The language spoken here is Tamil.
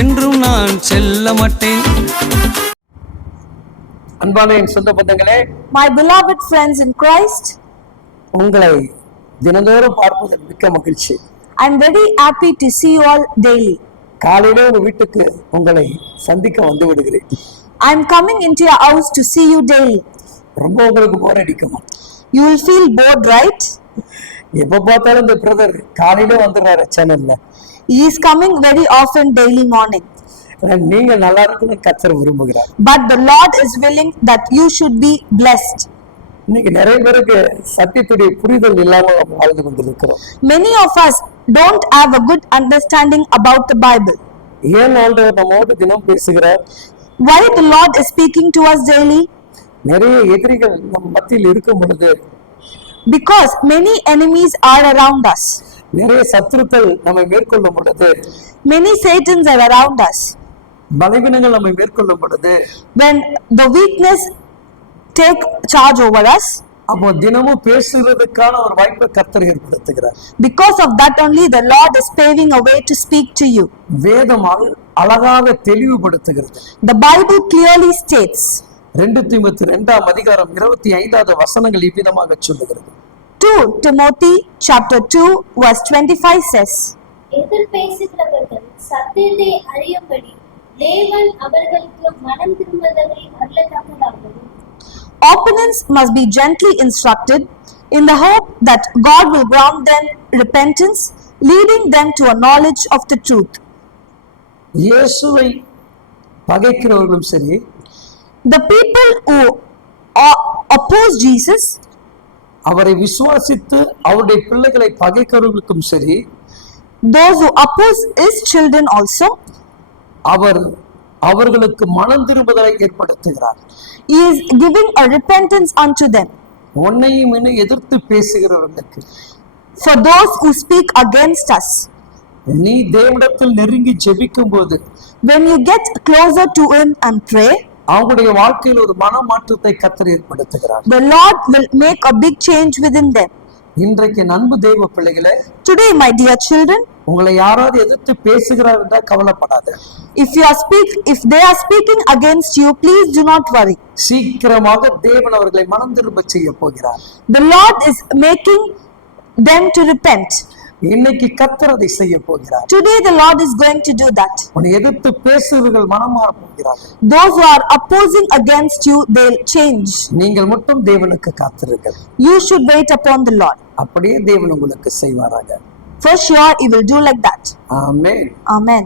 என்றும் நான் செல்ல மாட்டேன். அன்பான என் சொந்த பந்தங்களே, My beloved friends in Christ, உங்களை தினந்தோறும் பார்ப்பதில் மிக்க மகிழ்ச்சி. I'm very happy to see you all daily. காலையிலே உங்க வீட்டுக்கு உங்களை சந்திக்க வந்து விடுகிறேன். I'm coming into your house to see you daily. ரொம்ப உங்களுக்கு போர் அடிக்குமா? You will feel bored, right? எப்ப பார்த்தாலும் இந்த பிரதர் காலையில வந்துடுறாரு சேனல்ல. He is coming very often daily morning. நீங்க நல்லா இருக்கணும்னு கர்த்தர் விரும்புகிறார். But the Lord is willing that you should be blessed. இன்னைக்கு நிறைய பேருக்கு சத்தியத்துடைய புரிதல் இல்லாம வாழ்ந்து கொண்டிருக்கிறோம். Many of us don't have a good understanding about the Bible. ஏன் ஆண்டவர் நம்மோடு தினம் பேசுகிறார்? Why the Lord is speaking to us daily? நிறைய எதிரிகள் நம் மத்தியில் இருக்கும் பொழுது, Because many enemies are around us. நிறைய சத்துருக்கள் நம்மை மேற்கொள்ளும் பொழுது, Many Satans are around us. பலவீனங்கள் நம்மை மேற்கொள்ளும் பொழுது, When the weakness take charge over us, அப்போ தினமும் பேசுறதுக்கான ஒரு வாய்ப்பை கர்த்தர் ஏற்படுத்துகிறார். because of that only the Lord is paving a way to speak to you. வேதமால் அழகாக தெளிவுபடுத்துகிறது. The Bible clearly states, 2 தீமோத்தேயு 2ஆம் அதிகாரம் 25வது வசனங்கள் இவ்விதமாக சொல்லுகிறது. 2 Timothy chapter 2 verse 25 says, எதிர் பேசுகிறவர்கள் சத்தியத்தை அறியும்படி தேவன் அவர்களுக்கு மனம் திரும்புதலை அருளத்தக்கதாகவும், opponents must be gently instructed in the hope that God will grant them repentance, leading them to a knowledge of the truth. இயேசுவை பகைக்கிறவர்களும் சரி, The people who oppose Jesus, அவரை விசுவாசித்து அவருடைய பிள்ளைகளை பகைக்கிறவர்களுக்கும் சரி, those who oppose his children also, அவர்களுக்கு மனம் திரும்புதலை ஏற்படுத்துகிறார். he is giving a repentance unto them. உன்னையும் இன்னும் எதிர்த்து பேசுகிறவர்களுக்கு, For those who speak against us, நீ தேவனிடத்தில் நெருங்கி ஜெபிக்கும் போது, when you get closer to him and pray, அவங்களுடைய வாழ்க்கையில் ஒரு மன மாற்றத்தை கர்த்தர் ஏற்படுத்துகிறார். the Lord will make a big change within them. இன்றைக்கு அன்பு தேவ பிள்ளைகளே, Today, my dear children, உங்களை யாராவது எதிர்த்து பேசுகிறார் என்றால் கவலைப்படாத. if they are speaking against you, please do not worry. சீக்கிரமாக தேவன் அவர்களை மனம் திரும்ப செய்ய போகிறார். The Lord is making them to repent. இன்னைக்கு கர்த்தர் அதை செய்ய போகிறார். Today the Lord is going to do that. உன்னை எதிர்த்து பேசுகிறவர்கள் மனம் மாற போகிறார்கள். Those who are opposing against you, they'll change. நீங்கள் மட்டும் தேவனுக்கு காத்திருங்கள். You should wait upon the Lord. அப்படியே தேவன் உங்களுக்கு செய்வாராக. For sure, He will do like that. Amen. Amen.